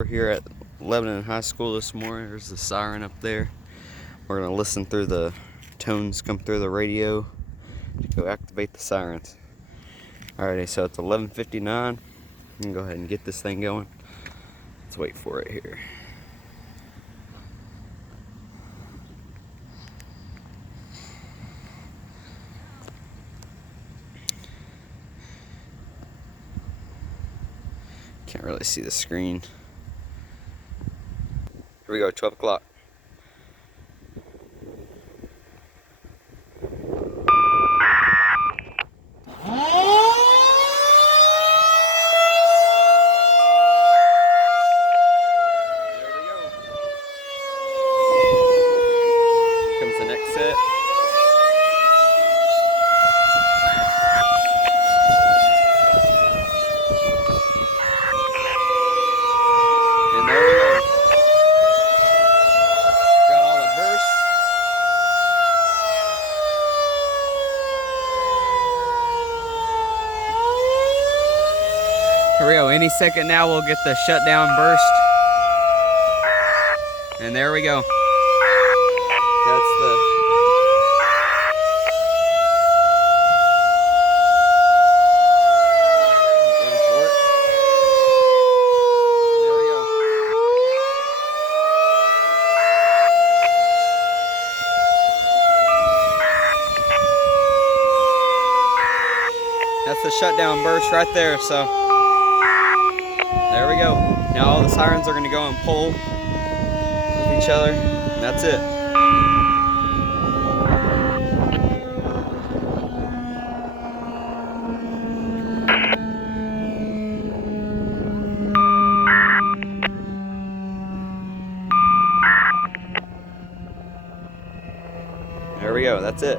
We're here at Lebanon High School this morning. There's the siren up there. We're going to listen through the tones come through the radio to go activate the sirens. Alrighty, so it's 11:59. You can go ahead and get this thing going. Let's wait for it here. Can't really see the screen. Here we go, 12 o'clock. Comes the next set. And there we go. Got all the bursts. Here we go. Any second now we'll get the shutdown burst. And there we go. That's the That's the shutdown burst right there, so there we go. Now all the sirens are going to go and pull with each other, and that's it. There we go, that's it.